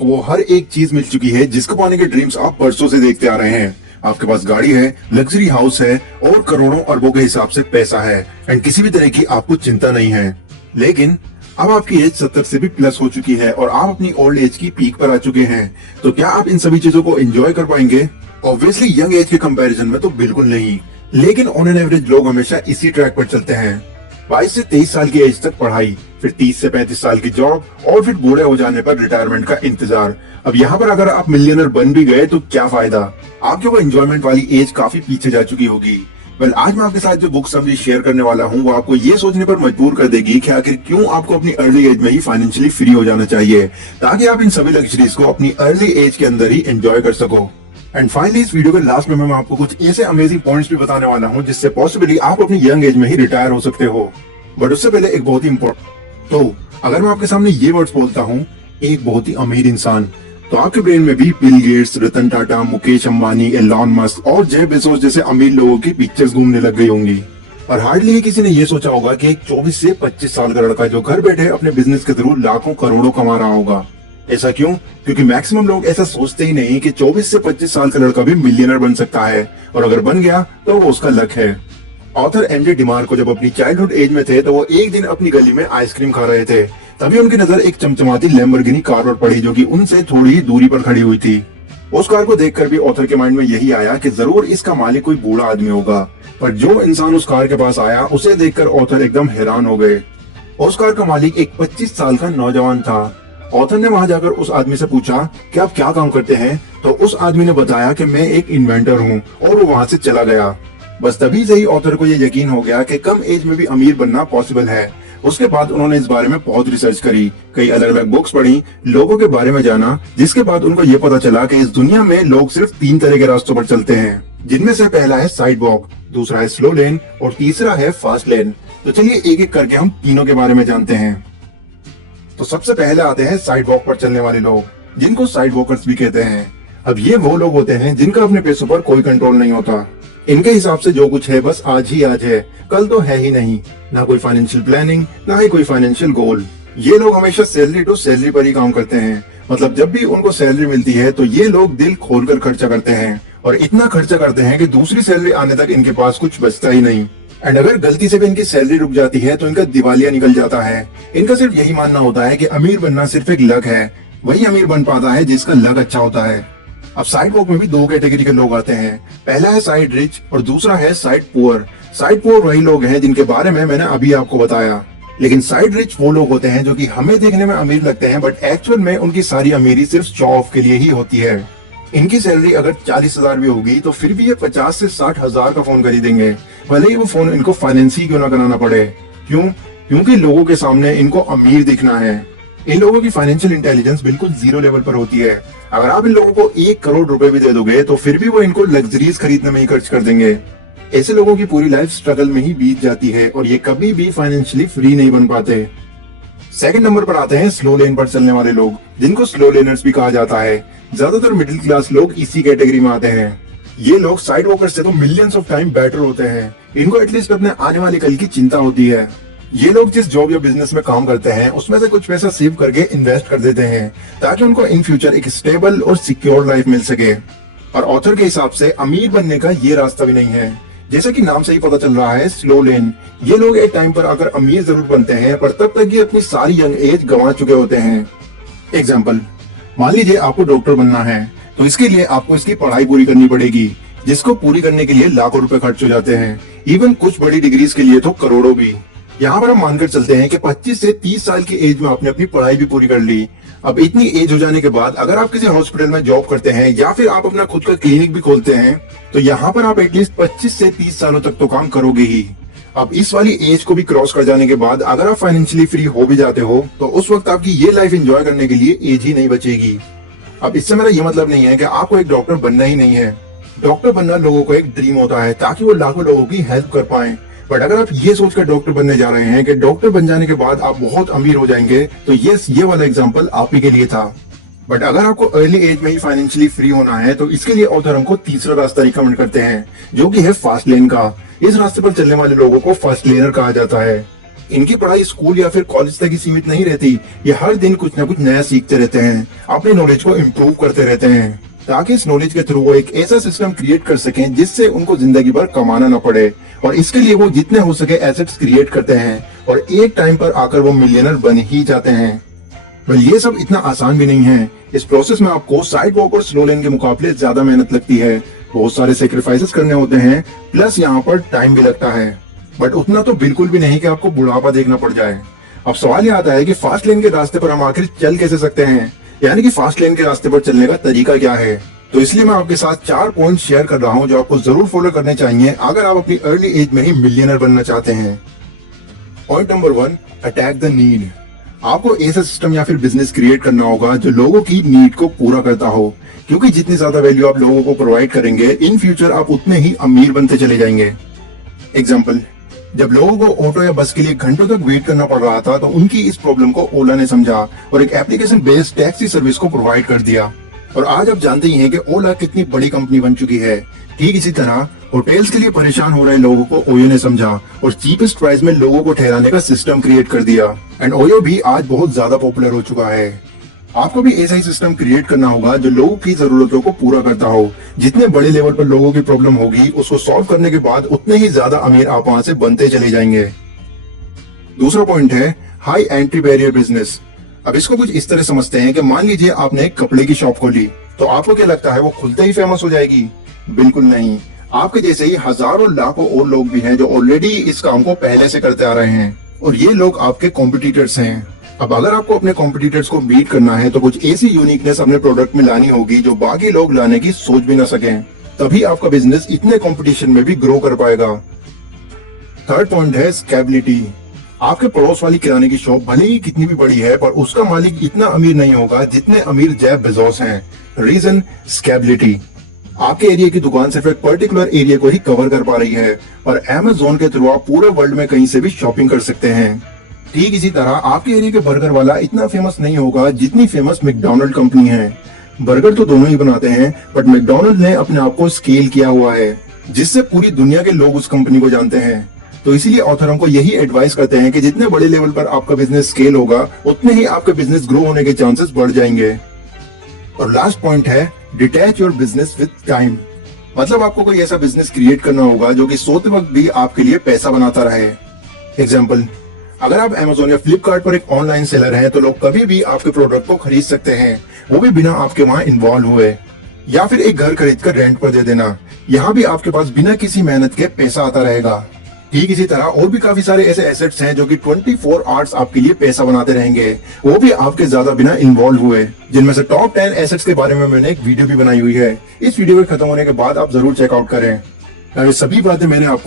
वो हर एक चीज मिल चुकी है जिसको पाने के ड्रीम्स आप बरसों से देखते आ रहे हैं। आपके पास गाड़ी है, लग्जरी हाउस है और करोड़ों अरबों के हिसाब से पैसा है एंड किसी भी तरह की आपको चिंता नहीं है। लेकिन अब आपकी एज 70 से भी प्लस हो चुकी है और आप अपनी ओल्ड एज की पीक पर आ चुके हैं। तो क्या आप इन सभी चीजों को एंजॉय कर पाएंगे? ऑब्वियसली यंग एज के कंपैरिजन में तो बिल्कुल नहीं, लेकिन ऑन एन एवरेज लोग हमेशा इसी ट्रैक पर चलते हैं। 22 से 23 साल की एज तक पढ़ाई, फिर 30 से 35 साल की जॉब और फिर बूढ़े हो जाने पर रिटायरमेंट का इंतजार। अब यहाँ पर अगर आप मिलियनर बन भी गए तो क्या फायदा, आपके वो एंजॉयमेंट वाली एज काफी पीछे जा चुकी होगी। आज मैं आपके साथ जो बुक समरी शेयर करने वाला हूँ वो आपको ये सोचने पर मजबूर कर देगी कि आखिर क्यों आपको अपनी अर्ली एज में ही फाइनेंशियली फ्री हो जाना चाहिए, ताकि आप इन सभी लग्जरीज को अपनी अर्ली एज के अंदर ही एंजॉय कर सको। एंड फाइनली इस वीडियो के लास्ट में मैं आपको कुछ ऐसे अमेजिंग पॉइंट्स भी बताने वाला हूँ जिससे पॉसिबली आप अपनी यंग एज में ही रिटायर हो सकते हो। बट उससे पहले एक बहुत ही इंपॉर्टेंट, तो अगर मैं आपके सामने ये वर्ड्स बोलता हूँ एक बहुत ही अमीर इंसान, तो आपके ब्रेन में भी Bill Gates, Ratan Tata, Mukesh Ambani, Elon Musk और जेफ बेजोस जैसे अमीर लोगों की पिक्चर्स घूमने लग गई होंगी। और हार्डली किसी ने ये सोचा होगा कि एक 24 से 25 साल का लड़का जो घर बैठे अपने बिजनेस के थ्रू लाखों करोड़ों कमा रहा होगा। ऐसा क्यों? क्योंकि मैक्सिमम लोग ऐसा सोचते ही नहीं कि 24 से 25 साल का लड़का भी मिलियनर बन सकता है, और अगर बन गया तो वो उसका लक है। ऑथर एमजे डिमार को जब अपनी चाइल्डहुड एज में थे तो वो एक दिन अपनी गली में आइसक्रीम खा रहे थे, तभी उनकी नजर एक चमचमाती लैम्बोर्गिनी कार पर पड़ी जो कि उनसे थोड़ी ही दूरी पर खड़ी हुई थी। उस कार को देखकर भी ऑथर के माइंड में यही आया कि जरूर इसका मालिक कोई बूढ़ा आदमी होगा, पर जो इंसान उस कार के पास आया उसे देखकर ऑथर एकदम हैरान हो गए। उस कार का मालिक एक 25 साल का नौजवान था। ऑथर ने वहां जाकर उस आदमी से पूछा कि आप क्या काम करते हैं, तो उस आदमी ने बताया कि मैं एक इन्वेंटर हूँ, और वो वहां से चला गया। बस तभी से ही ऑथर को ये यकीन हो गया कि कम एज में भी अमीर बनना पॉसिबल है। उसके बाद उन्होंने इस बारे में बहुत रिसर्च करी, कई अलग अलग बुक्स पढ़ी, लोगों के बारे में जाना, जिसके बाद उनको ये पता चला कि इस दुनिया में लोग सिर्फ 3 तरह के रास्तों पर चलते हैं, जिनमें से पहला है साइड वॉक, दूसरा है स्लो लेन और तीसरा है फास्ट लेन। तो चलिए एक एक करके हम तीनों के बारे में जानते हैं। तो सबसे पहले आते हैं साइड वॉक पर चलने वाले लोग, जिनको साइड वॉकर्स भी कहते हैं। अब ये वो लोग होते हैं जिनका अपने पैसों पर कोई कंट्रोल नहीं होता। इनके हिसाब से जो कुछ है बस आज ही आज है, कल तो है ही नहीं। ना कोई फाइनेंशियल प्लानिंग, ना ही कोई फाइनेंशियल गोल। ये लोग हमेशा सैलरी टू सैलरी पर ही काम करते हैं। मतलब जब भी उनको सैलरी मिलती है तो ये लोग दिल खोलकर खर्चा करते हैं, और इतना खर्चा करते हैं कि दूसरी सैलरी आने तक इनके पास कुछ बचता ही नहीं। एंड अगर गलती से भी इनकी सैलरी रुक जाती है तो इनका दिवालिया निकल जाता है। इनका सिर्फ यही मानना होता है कि अमीर बनना सिर्फ एक लक है, वही अमीर बन पाता है जिसका लक अच्छा होता है। अब साइड वॉक में भी 2 कैटेगरी के लोग आते हैं। पहला है साइड रिच और दूसरा है साइड पुअर। साइड पुअर वही लोग हैं जिनके बारे में मैंने अभी आपको बताया, लेकिन साइड रिच वो लोग होते हैं जो कि हमें देखने में अमीर लगते हैं, बट एक्चुअल में उनकी सारी अमीरी सिर्फ शो ऑफ के लिए ही होती है। इनकी सैलरी अगर 40,000 भी होगी तो फिर भी ये 50 से 60,000 का फोन खरीदेंगे, भले ही वो फोन इनको फाइनेंस ही क्यों ना कराना पड़े। क्यों? क्योंकि लोगों के सामने इनको अमीर दिखना है। इन लोगों की फाइनेंशियल इंटेलिजेंस बिल्कुल 0 लेवल पर होती है। अगर आप इन लोगों को 1 करोड़ रुपए भी दे दोगे तो फिर भी वो इनको लग्जरीज खरीदने में ही खर्च कर देंगे। ऐसे लोगों की पूरी लाइफ स्ट्रगल में ही बीत जाती है और ये कभी भी फाइनेंशियली फ्री नहीं बन पाते। सेकंड नंबर पर आते हैं स्लो लेन पर चलने वाले लोग, जिनको स्लो लेनर्स भी कहा जाता है। ज्यादातर मिडिल क्लास लोग इसी कैटेगरी में आते हैं। ये लोग साइड वॉकर्स से तो मिलियंस ऑफ टाइम बेटर होते हैं। इनको एटलीस्ट अपने आने वाले कल की चिंता होती है। ये लोग जिस जॉब या बिजनेस में काम करते हैं उसमें से कुछ पैसा सेव करके इन्वेस्ट कर देते हैं, ताकि उनको इन फ्यूचर एक स्टेबल और सिक्योर लाइफ मिल सके। और ऑथर के हिसाब से अमीर बनने का ये रास्ता भी नहीं है। जैसा कि नाम से ही पता चल रहा है, स्लो लेन। ये लोग एक टाइम पर आकर अमीर जरूर बनते हैं, पर तब तक ये अपनी सारी यंग एज गंवा चुके होते हैं। एग्जाम्पल, मान लीजिए आपको डॉक्टर बनना है, तो इसके लिए आपको इसकी पढ़ाई पूरी करनी पड़ेगी, जिसको पूरी करने के लिए लाखों रुपए खर्च हो जाते हैं। इवन कुछ बड़ी डिग्रीज के लिए तो करोड़ों भी। यहाँ पर हम मानकर चलते हैं कि 25 से 30 साल की एज में आपने अपनी पढ़ाई भी पूरी कर ली। अब इतनी एज हो जाने के बाद अगर आप किसी हॉस्पिटल में जॉब करते हैं या फिर आप अपना खुद का क्लिनिक भी खोलते हैं, तो यहाँ पर आप एटलीस्ट 25 से 30 सालों तक तो काम करोगे ही। अब इस वाली एज को भी क्रॉस कर जाने के बाद अगर आप फाइनेंशियली फ्री हो भी जाते हो तो उस वक्त आपकी ये लाइफ एंजॉय करने के लिए एज ही नहीं बचेगी। अब इससे मेरा ये मतलब नहीं है कि आपको एक डॉक्टर बनना ही नहीं है। डॉक्टर बनना लोगों को एक ड्रीम होता है ताकि वो लाखों लोगों की हेल्प कर पाए। बट अगर आप ये सोचकर डॉक्टर बनने जा रहे हैं कि डॉक्टर बन जाने के बाद आप बहुत अमीर हो जाएंगे, तो यस, ये वाला एग्जांपल आप ही के लिए था। बट अगर आपको अर्ली एज में ही फाइनेंशियली फ्री होना है तो इसके लिए ऑथर हमको तीसरा रास्ता रिकमेंड करते हैं, जो कि है फास्ट लेन का। इस रास्ते पर चलने वाले लोगों को फास्ट लेनर कहा जाता है। इनकी पढ़ाई स्कूल या फिर कॉलेज तक ही सीमित नहीं रहती। ये हर दिन कुछ ना कुछ नया सीखते रहते हैं, अपने नॉलेज को इम्प्रूव करते रहते हैं, ताकि इस नॉलेज के थ्रू वो एक ऐसा सिस्टम क्रिएट कर सकें जिससे उनको जिंदगी भर कमाना न पड़े। और इसके लिए वो जितने हो सके एसेट्स क्रिएट करते हैं और एक टाइम पर आकर वो मिलियनर बन ही जाते हैं। पर ये सब इतना आसान भी नहीं है। इस प्रोसेस में आपको साइड वॉक और स्लो लेन के मुकाबले ज्यादा मेहनत लगती है, बहुत सारे सेक्रीफाइसेस करने होते हैं, प्लस यहाँ पर टाइम भी लगता है। बट उतना तो बिल्कुल भी नहीं कि आपको बुढ़ापा देखना पड़ जाए। अब सवाल ये आता है कि फास्ट लेन के रास्ते पर हम आखिर चल कैसे सकते हैं, यानी कि फास्ट लेन के रास्ते पर चलने का तरीका क्या है। तो इसलिए मैं आपके साथ 4 पॉइंट शेयर कर रहा हूँ जो आपको जरूर फॉलो करने चाहिए अगर आप अपनी अर्ली एज में ही मिलियनर बनना चाहते हैं। Point number 1, attack the need. आपको ऐसा सिस्टम या फिर बिजनेस क्रिएट करना होगा जो लोगों की नीड को पूरा करता हो, क्योंकि जितनी ज्यादा वैल्यू आप लोगों को प्रोवाइड करेंगे इन फ्यूचर आप उतने ही अमीर बनते चले जाएंगे। एग्जाम्पल, जब लोगों को ऑटो या बस के लिए घंटों तक वेट करना पड़ रहा था तो उनकी इस प्रॉब्लम को ओला ने समझा और एक एप्लीकेशन बेस्ड टैक्सी सर्विस को प्रोवाइड कर दिया। और आज आप जानते ही हैं कि ओला कितनी बड़ी कंपनी बन चुकी है। ठीक इसी तरह होटल्स के लिए परेशान हो रहे लोगों को ओयो ने समझा और चीपेस्ट प्राइस में लोगों को ठहराने का सिस्टम क्रिएट कर दिया। एंड ओयो भी आज बहुत ज्यादा पॉपुलर हो चुका है। आपको भी ऐसा ही सिस्टम क्रिएट करना होगा जो लोगों की जरूरतों को पूरा करता हो। जितने बड़े लेवल पर लोगों की प्रॉब्लम होगी उसको सॉल्व करने के बाद उतने ही ज्यादा अमीर आप वहां से बनते चले जाएंगे। दूसरा पॉइंट है हाई एंट्री बैरियर बिजनेस। अब इसको कुछ इस तरह समझते हैं कि मान लीजिए आपने एक कपड़े की शॉप खोली, तो आपको क्या लगता है वो खुलते ही फेमस हो जाएगी? बिल्कुल नहीं। आपके जैसे ही हजारों लाखों और लोग भी हैं जो ऑलरेडी इस काम को पहले से करते आ रहे हैं और ये लोग आपके कॉम्पिटिटर्स हैं। अब अगर आपको अपने कॉम्पिटिटर्स को बीट करना है तो कुछ ऐसी यूनिकनेस अपने प्रोडक्ट में लानी होगी जो बाकी लोग लाने की सोच भी ना सकें, तभी आपका बिजनेस इतने कंपटीशन में भी ग्रो कर पाएगा। थर्ड पॉइंट है स्केलेबिलिटी। आपके पड़ोस वाली किराने की शॉप भले ही कितनी भी बड़ी है पर उसका मालिक इतना अमीर नहीं होगा जितने अमीर जेफ बेजोस हैं। Reason scalability. आपके एरिया की दुकान सिर्फ एक पर्टिकुलर एरिया को ही कवर कर पा रही है और Amazon के थ्रू आप पूरे वर्ल्ड में कहीं से भी शॉपिंग कर सकते हैं। ठीक इसी तरह आपके एरिया के बर्गर वाला इतना फेमस नहीं होगा जितनी फेमस मैकडॉनल्ड कंपनी है। बर्गर तो दोनों ही बनाते हैं बट मैकडॉनल्ड ने अपने आप को स्केल किया हुआ है जिससे पूरी दुनिया के लोग उस कंपनी को जानते हैं। तो इसीलिए ऑथर हमको यही एडवाइस करते हैं कि जितने बड़े लेवल पर आपका बिजनेस स्केल होगा उतने ही आपके बिजनेस ग्रो होने के चांसेस बढ़ जाएंगे। और लास्ट पॉइंट है detach your business with time. मतलब आपको कोई ऐसा बिजनेस क्रिएट करना होगा जो कि सोते वक्त भी आपके लिए पैसा बनाता रहे। एग्जाम्पल, अगर आप Amazon या Flipkart पर एक ऑनलाइन सेलर हैं तो लोग कभी भी आपके प्रोडक्ट को खरीद सकते हैं, वो भी बिना आपके वहां इन्वॉल्व हुए। या फिर एक घर खरीद कर रेंट पर दे देना, यहाँ भी आपके पास बिना किसी मेहनत के पैसा आता रहेगा। ठीक इसी तरह और भी काफी सारे ऐसे एसेट्स हैं जो कि 24 आवर्स आपके लिए पैसा बनाते रहेंगे, वो भी आपके ज्यादा बिना इन्वॉल्व हुए। जिनमें से टॉप 10 एसेट्स के बारे में मैंने एक वीडियो भी बनाई हुई है। इस वीडियो के खत्म होने के बाद आप जरूर चेकआउट करें। सभी बातें मैंने आपको